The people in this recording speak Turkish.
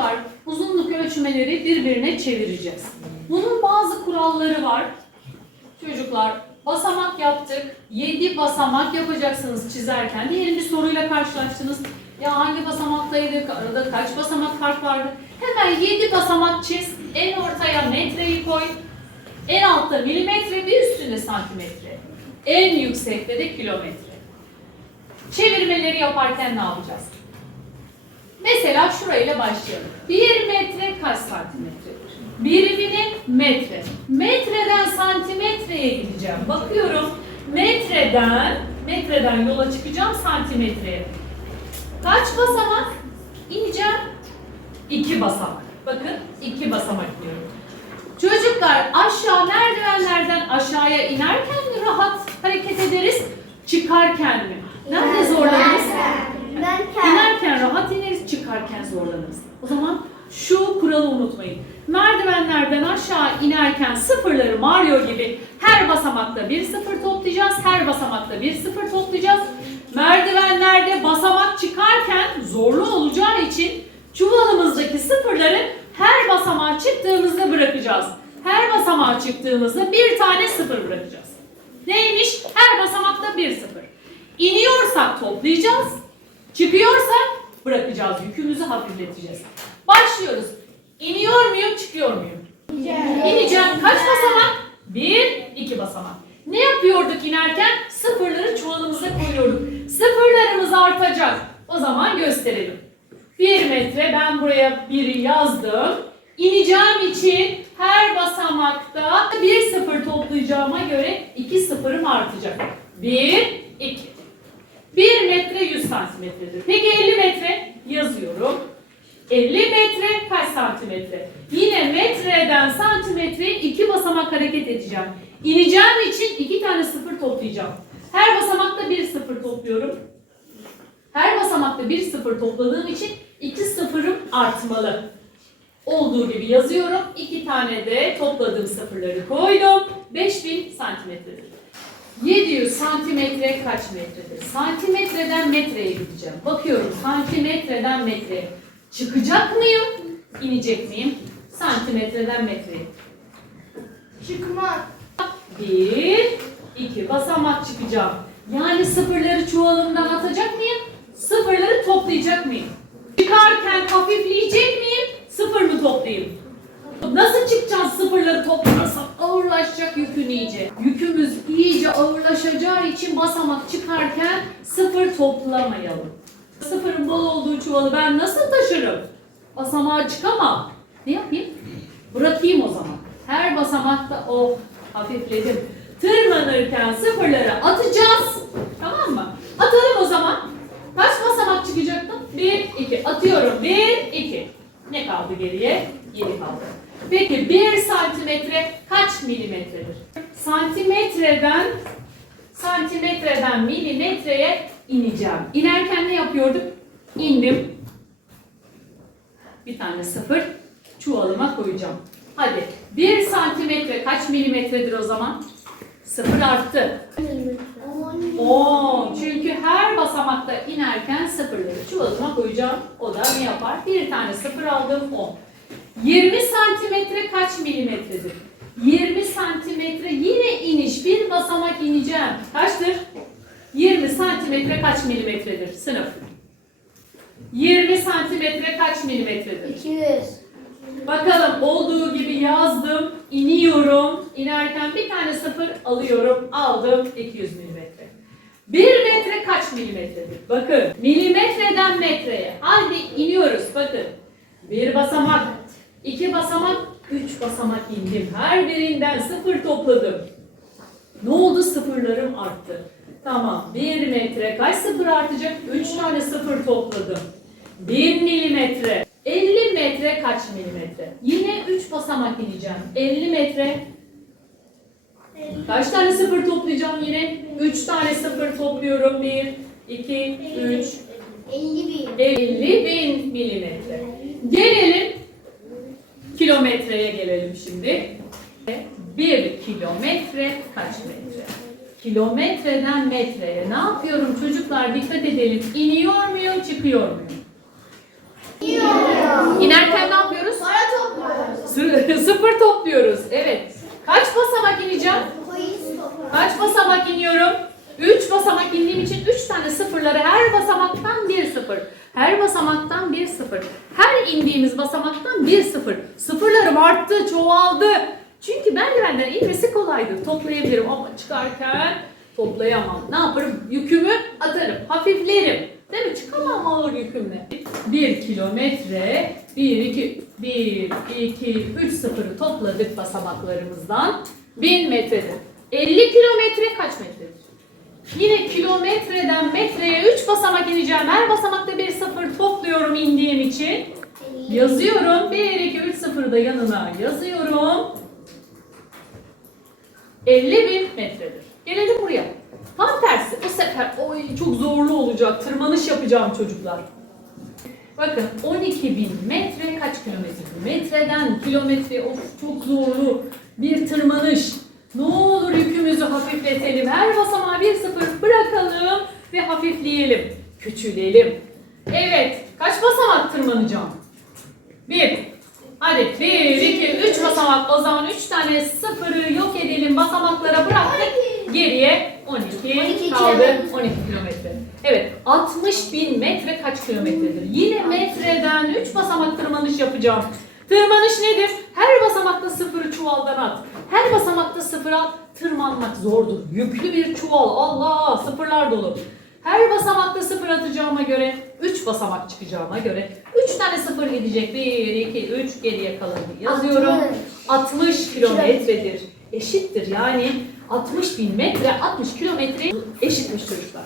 Çocuklar uzunluk ölçmeleri birbirine çevireceğiz. Bunun bazı kuralları var. Çocuklar basamak yaptık. 7 basamak yapacaksınız çizerken. Diyelim bir soruyla karşılaştınız. Ya hangi basamaktaydık? Arada kaç basamak fark vardı? Hemen 7 basamak çiz. En ortaya metreyi koy. En altta milimetre, bir üstünde santimetre. En yüksekte de kilometre. Çevirmeleri yaparken ne yapacağız? Mesela şurayla başlayalım. 1 metre kaç santimetredir? Birimini metre. Metreden santimetreye gideceğim. Bakıyorum. Metreden, metreden yola çıkacağım santimetreye. Kaç basamak? İneceğim. İki basamak. Bakın iki basamak diyorum. Çocuklar aşağı merdivenlerden aşağıya inerken mi rahat hareket ederiz? Çıkarken mi? Nerede zorlanırız? İnerken rahat ineriz, çıkarken zorlanırız. O zaman şu kuralı unutmayın. Merdivenlerden aşağı inerken sıfırları Mario gibi her basamakta bir sıfır toplayacağız. Her basamakta bir sıfır toplayacağız. Merdivenlerde basamak çıkarken zorlu olacağı için çuvalımızdaki sıfırları her basamağa çıktığımızda bırakacağız. Her basamağa çıktığımızda bir tane sıfır bırakacağız. Neymiş? Her basamakta bir sıfır. İniyorsak toplayacağız. Çıkıyorsak bırakacağız. Yükümüzü hafifleteceğiz. Başlıyoruz. İniyor muyum, çıkıyor muyum? İneceğim. Kaç basamak? Bir, iki basamak. Ne yapıyorduk inerken? Sıfırları çuvalımıza koyuyorduk. Sıfırlarımız artacak. O zaman gösterelim. Bir metre ben buraya biri yazdım. İneceğim için her basamakta bir sıfır toplayacağıma göre iki sıfırım artacak. Bir, iki. 1 metre 100 santimetredir. Peki 50 metre yazıyorum. 50 metre kaç santimetre? Yine metreden santimetreye iki basamak hareket edeceğim. İneceğim için iki tane sıfır toplayacağım. Her basamakta bir sıfır topluyorum. Her basamakta bir sıfır topladığım için iki sıfırım artmalı. Olduğu gibi yazıyorum. İki tane de topladığım sıfırları koydum. 5000 santimetredir. 700 santimetre kaç metredir? Santimetreden metreye gideceğim. Bakıyorum santimetreden metreye. Çıkacak mıyım? İnecek miyim? Santimetreden metreye. Çıkmak. Bir, iki basamak çıkacağım. Yani sıfırları çuvalımdan atacak mıyım? Sıfırları toplayacak mıyım? Çıkarken hafifleyecek miyim? Sıfır mı toplayayım? Nasıl çıkacağız sıfırları ağırlaşacağı için basamak çıkarken sıfır toplamayalım. Sıfırın bol olduğu çuvalı ben nasıl taşırım? Basamağa çıkamam. Ne yapayım? Bırakayım o zaman. Her basamakta o hafifledim. Tırmanırken sıfırları atacağız. Tamam mı? Atalım o zaman. Kaç basamak çıkacaktım? Bir, iki. Atıyorum. Bir, iki. Ne kaldı geriye? Yedi kaldı. Peki bir santimetre kaç milimetredir? Santimetreden santimetreden milimetreye ineceğim. İnerken ne yapıyorduk? İndim. Bir tane sıfır çuvalıma koyacağım. Hadi. Bir santimetre kaç milimetredir o zaman? Sıfır arttı. 10. Çünkü her basamakta inerken sıfırları çuvalıma koyacağım. O da ne yapar? Bir tane sıfır aldım 10. 20 santimetre kaç milimetredir? 20 santimetre yine iniş. Bir basamak ineceğim. Kaçtır? 20 santimetre kaç milimetredir? Sınıf. 20 santimetre kaç milimetredir? 200. Bakalım olduğu gibi yazdım, iniyorum. İnerken bir tane sıfır alıyorum, aldım 200 milimetre. 1 metre kaç milimetredir? Bakın milimetreden metreye. Hadi iniyoruz bakın. Bir basamak, iki basamak, üç basamak indim. Her birinden sıfır topladım. Ne oldu? Sıfırlarım arttı. Tamam. 1 metre kaç sıfır artacak? 3 tane sıfır topladım. 1 milimetre. 50 metre kaç milimetre? Yine 3 basamak ineceğim. 50 metre kaç tane sıfır toplayacağım yine? 3 tane sıfır topluyorum. 1, 2, 3, 50 bin. 50 bin milimetre. Gelelim Kilometreye gelelim şimdi. Bir kilometre kaç metre? Kilometreden metreye ne yapıyorum çocuklar dikkat edelim. İniyor muyum çıkıyor muyum? İniyor. İnerken ne yapıyoruz? Para topluyoruz. Sıfır topluyoruz. Evet. Kaç basamak ineceğim? Kaç basamak iniyorum? 3 basamak indiğim için 3 tane sıfırları her basamak her basamaktan 1 sıfır. Her indiğimiz basamaktan 1 sıfır. Sıfırlarım arttı, çoğaldı. Çünkü merdivenden inmesi kolaydır. Toplayabilirim ama çıkarken toplayamam. Ne yaparım? Yükümü atarım, hafiflerim. Değil mi? Çıkamam ağır yükümle. 1 kilometre, 1, 2, 1, 2, 3 sıfırı topladık basamaklarımızdan. 1000 metredir. 50 kilometre kaç metredir? Yine kilometreden metreye 3 basamak ineceğim. Her basamakta topluyorum indiğim için. Yazıyorum. 1, 2, 3 sıfırı da yanına yazıyorum. 50 bin metredir. Gelelim buraya. Tam tersi. Bu sefer oy çok zorlu olacak. Tırmanış yapacağım çocuklar. Bakın 12 bin metre kaç kilometre? Metreden kilometre of çok zorlu bir tırmanış. Ne olur yükümüzü hafifletelim. Her basamağa bir sıfır bırakalım ve hafifleyelim. Küçülelim. Tırmanacağım? Bir. Hadi. Bir, iki, üç basamak. O zaman üç tane sıfırı yok edelim. Basamaklara bıraktık. Geriye 12, 12 kaldı. kilometre. 12 kilometre. Evet. 60 bin metre kaç kilometredir? Yine metreden 3 basamak tırmanış yapacağım. Tırmanış nedir? Her basamakta sıfırı çuvaldan at. Her basamakta sıfır at. Tırmanmak zordur. Yüklü bir çuval. Allah sıfırlar dolu. Her basamakta sıfır atacağıma göre 3 basamak çıkacağıma göre 3 tane sıfır gidecek. 1, 2, 3 geriye kalanı yazıyorum. 60 kilometredir. Eşittir yani 60 bin metre 60 kilometre eşitmiş çocuklar.